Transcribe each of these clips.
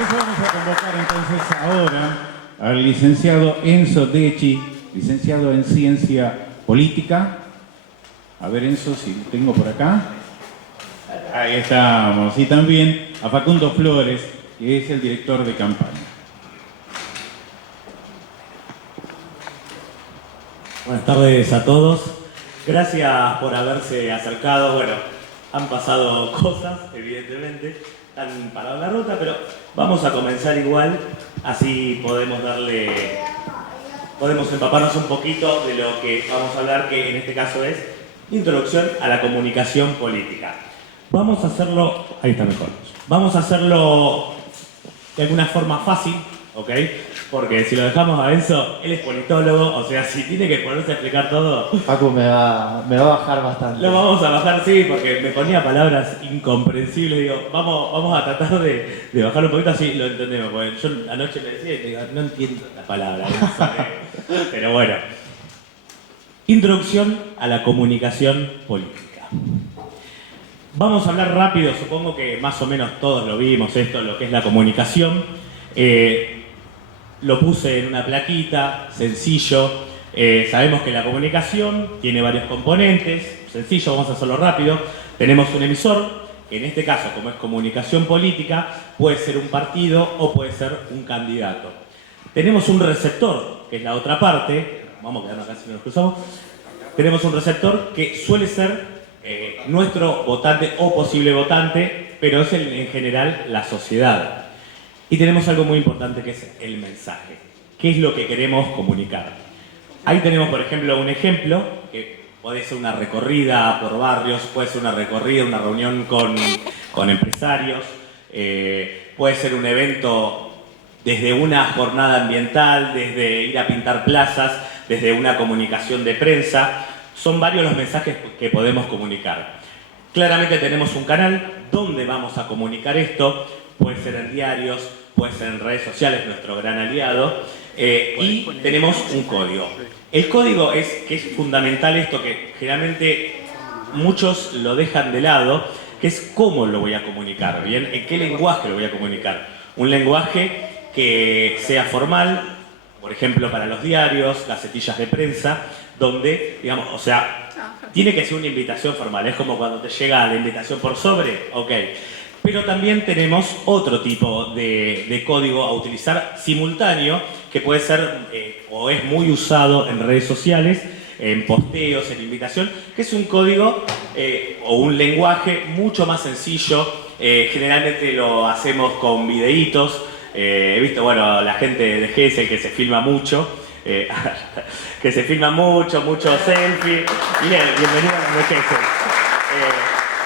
Por eso vamos a convocar entonces ahora al licenciado Enzo Decci, licenciado en Ciencia Política. A ver, Enzo, si lo tengo por acá. Ahí estamos. Y también a Facundo Flores, que es el director de campaña. Buenas tardes a todos. Gracias por haberse acercado. Bueno, han pasado cosas, evidentemente, han parado la ruta, pero vamos a comenzar igual, así podemos empaparnos un poquito de lo que vamos a hablar, que en este caso es Introducción a la Comunicación Política. Vamos a hacerlo, ahí está mejor, vamos a hacerlo de alguna forma fácil, ¿ok? Porque si lo dejamos a Enzo, él es politólogo, o sea, si tiene que ponerse a explicar todo... Facu me va a bajar bastante. Lo vamos a bajar, sí, porque me ponía palabras incomprensibles. Digo, vamos a tratar de bajar un poquito así lo entendemos. Porque yo anoche me decía y digo, no entiendo esta palabra. Pero bueno. Introducción a la comunicación política. Vamos a hablar rápido, supongo que más o menos todos lo vimos esto, lo que es la comunicación. Lo puse en una plaquita, sencillo. Sabemos que la comunicación tiene varios componentes, sencillo, vamos a hacerlo rápido. Tenemos un emisor, que en este caso, como es comunicación política, puede ser un partido o puede ser un candidato. Tenemos un receptor, que es la otra parte, vamos a quedarnos acá si nos cruzamos. Tenemos un receptor que suele ser nuestro votante o posible votante, pero es en general la sociedad. Y tenemos algo muy importante que es el mensaje. ¿Qué es lo que queremos comunicar? Ahí tenemos, por ejemplo, un ejemplo, que puede ser una recorrida por barrios, puede ser una recorrida, una reunión con empresarios, puede ser un evento desde una jornada ambiental, desde ir a pintar plazas, desde una comunicación de prensa. Son varios los mensajes que podemos comunicar. Claramente tenemos un canal donde vamos a comunicar esto, puede ser en diarios, puede ser en redes sociales, nuestro gran aliado, y tenemos un código. El código que es fundamental esto, que generalmente muchos lo dejan de lado, que es cómo lo voy a comunicar, ¿bien? ¿En qué lenguaje lo voy a comunicar? Un lenguaje que sea formal, por ejemplo, para los diarios, gacetillas de prensa, donde, digamos, o sea, tiene que ser una invitación formal. Es como cuando te llega la invitación por sobre, ok. Pero también tenemos otro tipo de código a utilizar simultáneo, que puede ser o es muy usado en redes sociales, en posteos, en invitación, que es un código o un lenguaje mucho más sencillo. Generalmente lo hacemos con videitos. He visto, bueno, la gente de GESEL que se filma mucho, que se filma mucho selfie. Bien, bienvenido a GESEL.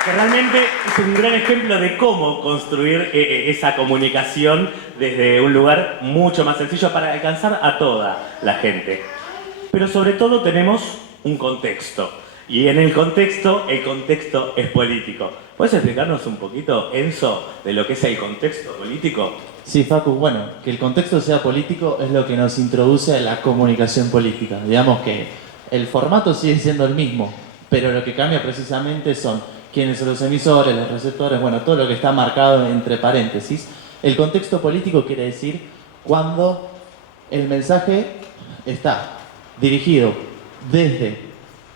Que realmente es un gran ejemplo de cómo construir esa comunicación desde un lugar mucho más sencillo para alcanzar a toda la gente. Pero sobre todo tenemos un contexto. Y en el contexto es político. ¿Puedes explicarnos un poquito, Enzo, de lo que es el contexto político? Sí, Facu, bueno, que el contexto sea político es lo que nos introduce a la comunicación política. Digamos que el formato sigue siendo el mismo, pero lo que cambia precisamente son quiénes son los emisores, los receptores, bueno, todo lo que está marcado entre paréntesis. El contexto político quiere decir cuando el mensaje está dirigido desde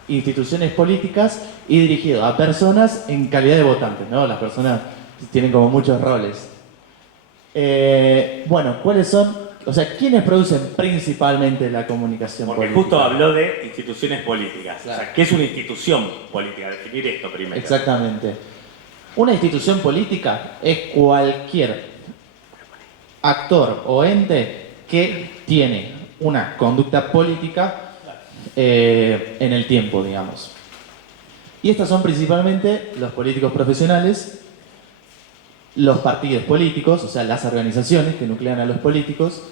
instituciones políticas y dirigido a personas en calidad de votantes, ¿no? Las personas tienen como muchos roles. Bueno, ¿cuáles son? O sea, ¿quiénes producen principalmente la comunicación política? Porque justo habló de instituciones políticas. Claro. O sea, ¿qué es una institución política? Definir esto primero. Exactamente. Una institución política es cualquier actor o ente que tiene una conducta política en el tiempo, digamos. Y estas son principalmente los políticos profesionales, los partidos políticos, o sea, las organizaciones que nuclean a los políticos,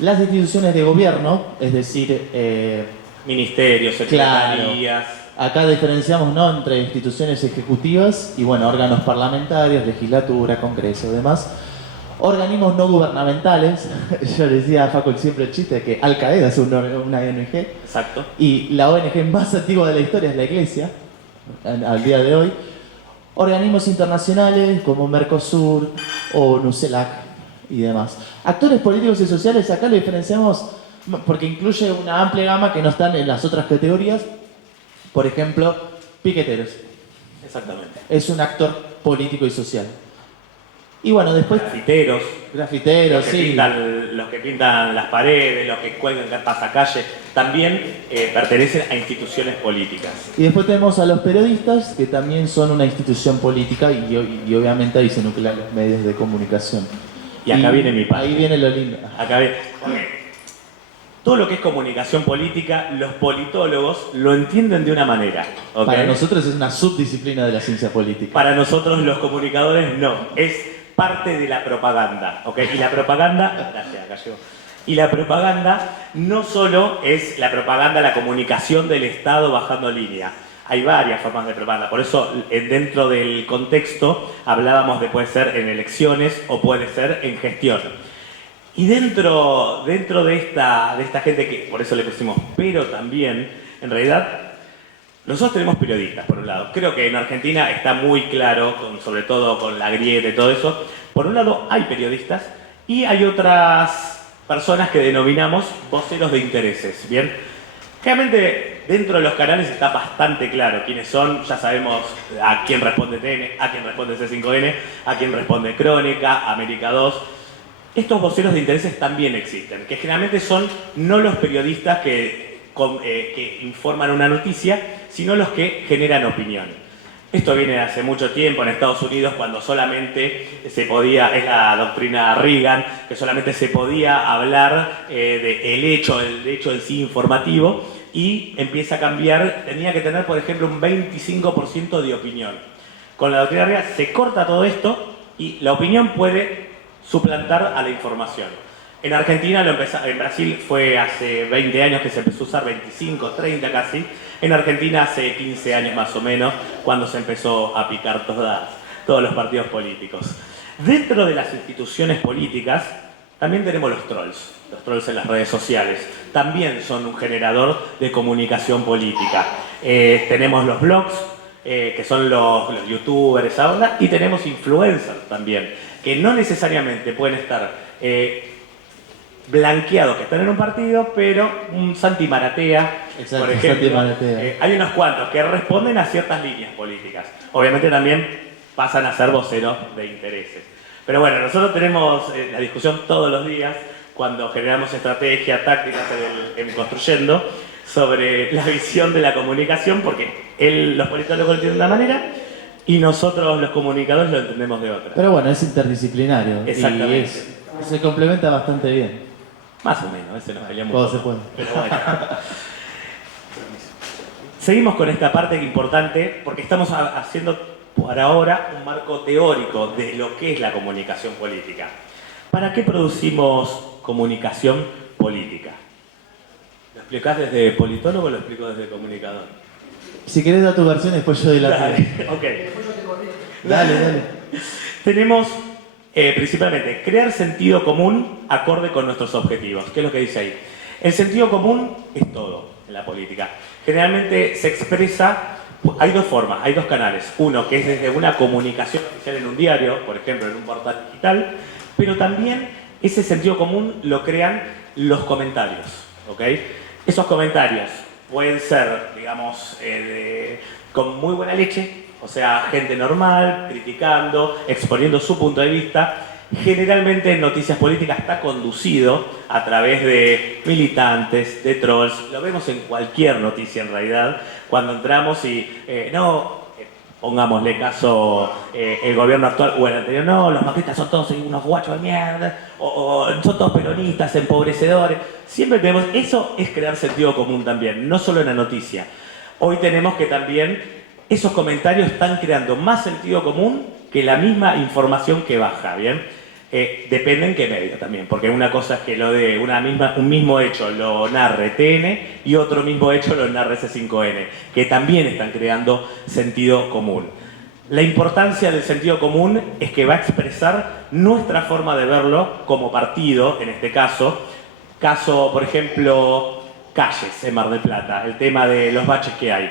las instituciones de gobierno, es decir... ministerios, secretarías... Claro. Acá diferenciamos, ¿no?, entre instituciones ejecutivas y, bueno, órganos parlamentarios, legislatura, congreso, demás. Organismos no gubernamentales. Yo le decía a Facu siempre el chiste de que Al Qaeda es una ONG. Exacto. Y la ONG más antigua de la historia es la Iglesia, al día de hoy. Organismos internacionales como Mercosur o NUCELAC, y demás. Actores políticos y sociales, acá lo diferenciamos porque incluye una amplia gama que no están en las otras categorías. Por ejemplo, piqueteros. Exactamente. Es un actor político y social. Y bueno, después... Grafiteros, sí. Los que pintan las paredes, los que cuelgan pasacalle, también pertenecen a instituciones políticas. Y después tenemos a los periodistas, que también son una institución política y obviamente ahí se nuclean los medios de comunicación. Y acá viene mi parte. Ahí viene lo lindo. Acá viene. Okay. Todo lo que es comunicación política, los politólogos lo entienden de una manera. ¿Okay? Para nosotros es una subdisciplina de la ciencia política. Para nosotros los comunicadores no. Es parte de la propaganda. ¿Okay? Y la propaganda... Gracias, llegó. Y la propaganda no solo es la propaganda, la comunicación del Estado bajando línea. Hay varias formas de propaganda. Por eso, dentro del contexto, hablábamos de puede ser en elecciones o puede ser en gestión. Y dentro de esta gente que, por eso le pusimos, pero también, en realidad, nosotros tenemos periodistas, por un lado. Creo que en Argentina está muy claro, sobre todo con la grieta y todo eso. Por un lado, hay periodistas y hay otras personas que denominamos voceros de intereses, ¿bien? Realmente, dentro de los canales está bastante claro quiénes son. Ya sabemos a quién responde TN, a quién responde C5N, a quién responde Crónica, América 2. Estos voceros de intereses también existen, que generalmente son no los periodistas que informan una noticia, sino los que generan opinión. Esto viene de hace mucho tiempo en Estados Unidos, cuando solamente se podía, es la doctrina Reagan, que solamente se podía hablar del hecho en sí informativo, y empieza a cambiar, tenía que tener, por ejemplo, un 25% de opinión. Con la doctrina Reagan se corta todo esto y la opinión puede suplantar a la información. En Argentina, en Brasil fue hace 20 años que se empezó a usar, 25, 30 casi. En Argentina hace 15 años más o menos, cuando se empezó a picar todos los partidos políticos. Dentro de las instituciones políticas, también tenemos los trolls en las redes sociales. También son un generador de comunicación política. Tenemos los blogs, que son los youtubers, esa onda, y tenemos influencers también, que no necesariamente pueden estar blanqueados que están en un partido, pero un Santi Maratea, exacto, por ejemplo, Santi Maratea. Hay unos cuantos que responden a ciertas líneas políticas. Obviamente también pasan a ser voceros de intereses. Pero bueno, nosotros tenemos la discusión todos los días cuando generamos estrategias, tácticas en Construyendo, sobre la visión de la comunicación, porque los politólogos lo entienden de una manera y nosotros los comunicadores lo entendemos de otra. Pero bueno, es interdisciplinario. Exactamente. Y se complementa bastante bien. Más o menos, ese nos peleamos. Todo se puede. Pero bueno. Seguimos con esta parte importante porque estamos haciendo por ahora un marco teórico de lo que es la comunicación política. ¿Para qué producimos comunicación política? ¿Lo explicás desde politólogo o lo explico desde comunicador? Si querés dar tu versión, después yo doy la Dale, tuya. ok. Dale. Tenemos principalmente crear sentido común acorde con nuestros objetivos. ¿Qué es lo que dice ahí? El sentido común es todo en la política. Generalmente se expresa, hay dos formas, hay dos canales. Uno que es desde una comunicación oficial en un diario, por ejemplo en un portal digital, pero también ese sentido común lo crean los comentarios. ¿Ok? Esos comentarios pueden ser, digamos, con muy buena leche, o sea, gente normal, criticando, exponiendo su punto de vista. Generalmente en noticias políticas está conducido a través de militantes, de trolls. Lo vemos en cualquier noticia en realidad, cuando entramos y pongámosle caso el gobierno actual o el anterior, no, los macristas son todos unos guachos de mierda, o son todos peronistas, empobrecedores. Siempre tenemos, eso es crear sentido común también, no solo en la noticia. Hoy tenemos que también esos comentarios están creando más sentido común que la misma información que baja, ¿bien? Depende en qué medio también, porque una cosa es que lo de un mismo hecho lo narre TN y otro mismo hecho lo narre C5N, que también están creando sentido común. La importancia del sentido común es que va a expresar nuestra forma de verlo como partido, en este caso, por ejemplo, calles en Mar del Plata, el tema de los baches que hay.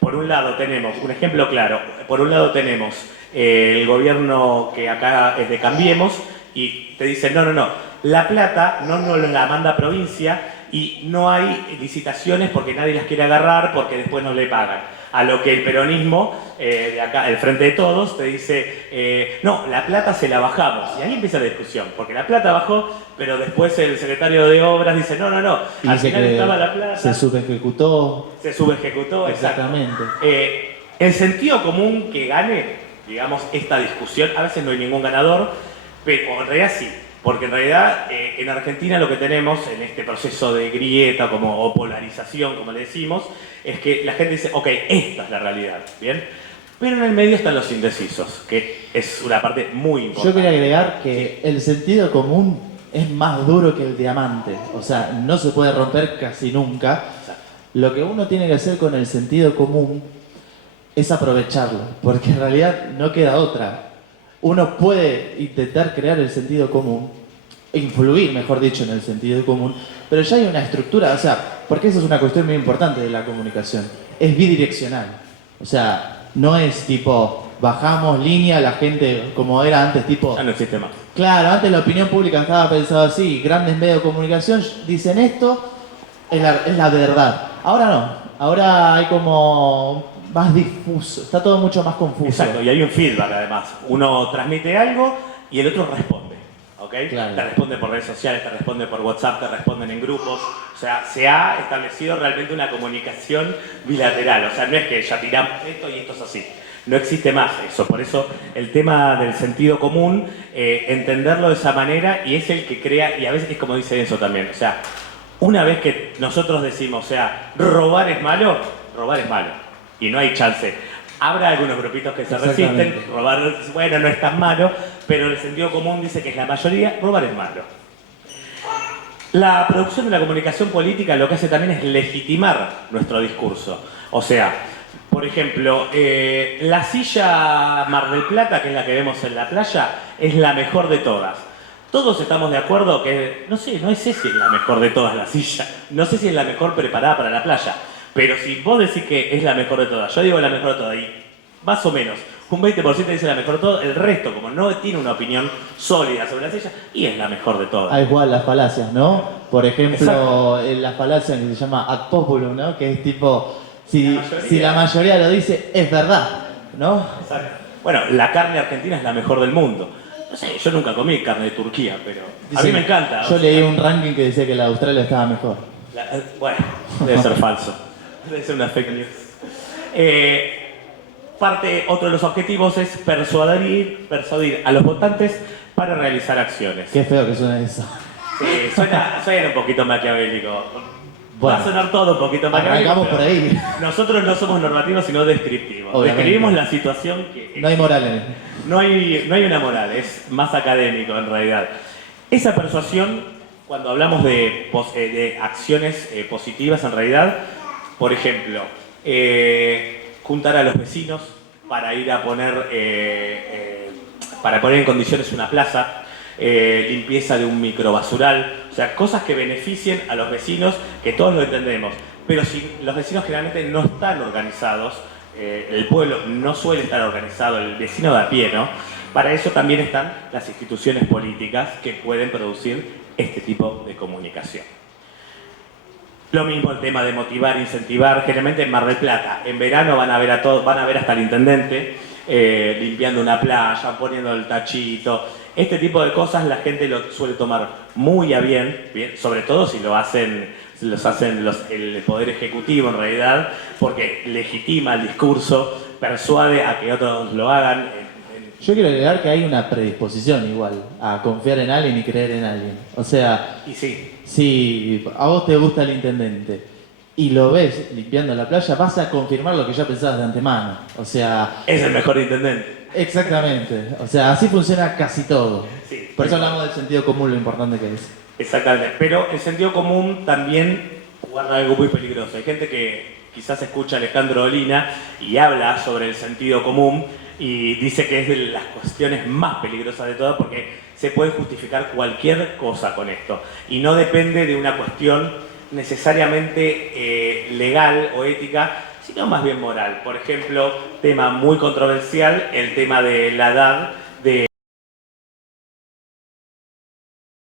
Por un lado tenemos, un ejemplo claro, por un lado tenemos el gobierno que acá es de Cambiemos y te dicen, no, La Plata no nos la manda provincia y no hay licitaciones porque nadie las quiere agarrar porque después no le pagan. A lo que el peronismo, de acá, el Frente de Todos, te dice, no, La Plata se la bajamos. Y ahí empieza la discusión, porque La Plata bajó, pero después el secretario de Obras dice, no, Y al dice final que estaba La Plata. se subejecutó. Se subejecutó, Exactamente. El sentido común que gane, digamos, esta discusión, a veces no hay ningún ganador, pero en realidad sí. Porque en realidad en Argentina lo que tenemos en este proceso de grieta o polarización, como le decimos, es que la gente dice, ok, esta es la realidad, ¿bien? Pero en el medio están los indecisos, que es una parte muy importante. Yo quería agregar que el sentido común es más duro que el diamante. O sea, no se puede romper casi nunca. Exacto. Lo que uno tiene que hacer con el sentido común es aprovecharlo, porque en realidad no queda otra. Uno puede intentar crear el sentido común, influir, mejor dicho, en el sentido común, pero ya hay una estructura, o sea, porque eso es una cuestión muy importante de la comunicación, es bidireccional. O sea, no es tipo, bajamos línea, la gente, como era antes, tipo... Ya no existe más. Claro, antes la opinión pública estaba pensada así, grandes medios de comunicación dicen esto, es la verdad. Ahora no, ahora hay como más difuso, está todo mucho más confuso. Exacto, y hay un feedback además. Uno transmite algo y el otro responde. ¿Ok? Claro. Te responde por redes sociales, te responde por WhatsApp, te responden en grupos. O sea, se ha establecido realmente una comunicación bilateral. O sea, no es que ya tiramos esto y esto es así. No existe más eso. Por eso el tema del sentido común, entenderlo de esa manera, y es el que crea, y a veces es como dice Enzo también. O sea, una vez que nosotros decimos, o sea, robar es malo. Y no hay chance. Habrá algunos grupitos que se resisten, robar, bueno, no es tan malo, pero el sentido común dice que es la mayoría, robar es malo. La producción de la comunicación política lo que hace también es legitimar nuestro discurso. O sea, por ejemplo, la silla Mar del Plata, que es la que vemos en la playa, es la mejor de todas. Todos estamos de acuerdo que, no sé si es la mejor de todas la silla, no sé si es la mejor preparada para la playa. Pero si vos decís que es la mejor de todas, yo digo la mejor de todas, y más o menos un 20% dice la mejor de todas, el resto, como no tiene una opinión sólida sobre la silla, y es la mejor de todas. Hay igual las falacias, ¿no? Por ejemplo, la falacia que se llama ad populum, ¿no? Que es tipo, si la mayoría lo dice, es verdad, ¿no? Exacto. Bueno, la carne argentina es la mejor del mundo. No sé, yo nunca comí carne de Turquía, pero a mí me encanta. Yo leí un ranking que decía que la de Australia estaba mejor. Bueno, debe ser falso. Debe ser una fake news. Otro de los objetivos es persuadir a los votantes para realizar acciones. Qué feo que suena eso. Sí, suena un poquito maquiavélico. Bueno, va a sonar todo un poquito maquiavélico. Arrancamos por ahí. Nosotros no somos normativos, sino descriptivos. Obviamente. Describimos la situación que... No hay moral en eso. No hay una moral, es más académico en realidad. Esa persuasión, cuando hablamos de acciones positivas en realidad, por ejemplo, juntar a los vecinos para ir a poner en condiciones una plaza, limpieza de un microbasural, o sea, cosas que beneficien a los vecinos, que todos lo entendemos. Pero si los vecinos generalmente no están organizados, el pueblo no suele estar organizado, el vecino de a pie, ¿no? Para eso también están las instituciones políticas que pueden producir este tipo de comunicación. Lo mismo el tema de motivar, incentivar, generalmente en Mar del Plata. En verano van a ver hasta el intendente limpiando una playa, poniendo el tachito. Este tipo de cosas la gente lo suele tomar muy a bien, sobre todo si los hacen el Poder Ejecutivo en realidad, porque legitima el discurso, persuade a que otros lo hagan. Yo quiero agregar que hay una predisposición igual a confiar en alguien y creer en alguien. O sea, Y sí. si a vos te gusta el intendente y lo ves limpiando la playa, vas a confirmar lo que ya pensabas de antemano. O sea... Es el mejor intendente. Exactamente. O sea, así funciona casi todo. Sí. Por eso hablamos del sentido común, lo importante que es. Exactamente. Pero el sentido común también guarda algo muy peligroso. Hay gente que quizás escucha a Alejandro Dolina y habla sobre el sentido común y dice que es de las cuestiones más peligrosas de todas porque se puede justificar cualquier cosa con esto. Y no depende de una cuestión necesariamente legal o ética, sino más bien moral. Por ejemplo, tema muy controversial, el tema de la edad de